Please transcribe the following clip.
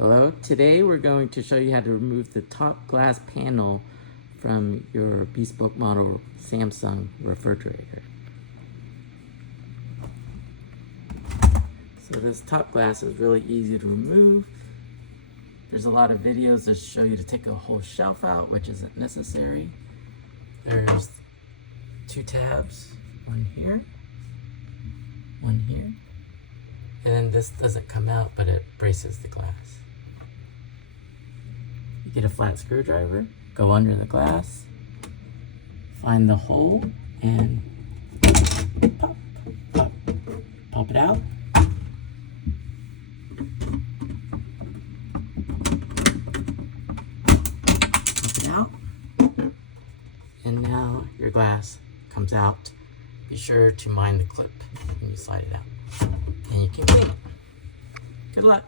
Hello, today we're going to show you how to remove the top glass panel from your bespoke model Samsung refrigerator. So this top glass is really easy to remove. There's a lot of videos that show you to take a whole shelf out, which isn't necessary. There's two tabs, one here, and then this doesn't come out, but it braces the glass. You get a flat screwdriver, go under the glass, find the hole, and pop it out. Pop it out. And now your glass comes out. Be sure to mind the clip when you slide it out. And you can clean it. Good luck.